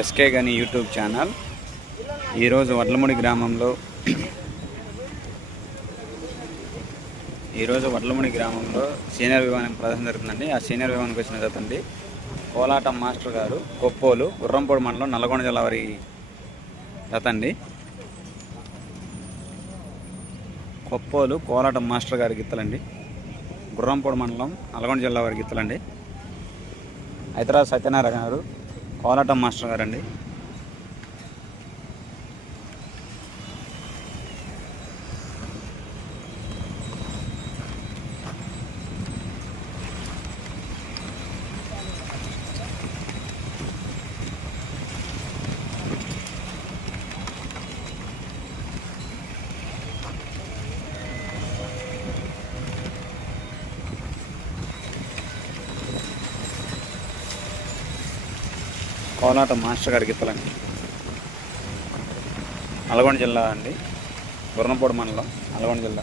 SK గని YouTube channel. ఈరోజు వడ్లముడి గ్రామంలో ఈరోజు వడ్లముడి గ్రామంలో సీనియర్ విమానం ప్రదర్శన జరుగుతుందండి. ఆ సీనియర్ విమానానికి వచ్చిన జరుగుతుంది కోలాటం మాస్టర్ గారు కొప్పోలు గుర్రంపూడి మండలం నల్గొండ జిల్లా వారి జతండి కొప్పోలు కోలాటం మాస్టర్ గారి గిత్తలండి. గుర్రంపూడి మండలం నల్గొండ జిల్లా వారి గిత్తలండి. హైదరాబాద్ సత్యనారాయణ గారు కోలాటం మాస్టర్ గారండి. కోలాట మాస్టర్ గారి గీతలండి. నల్గొండ జిల్లా అండి. గుర్రంపూడి మండలం నల్గొండ జిల్లా.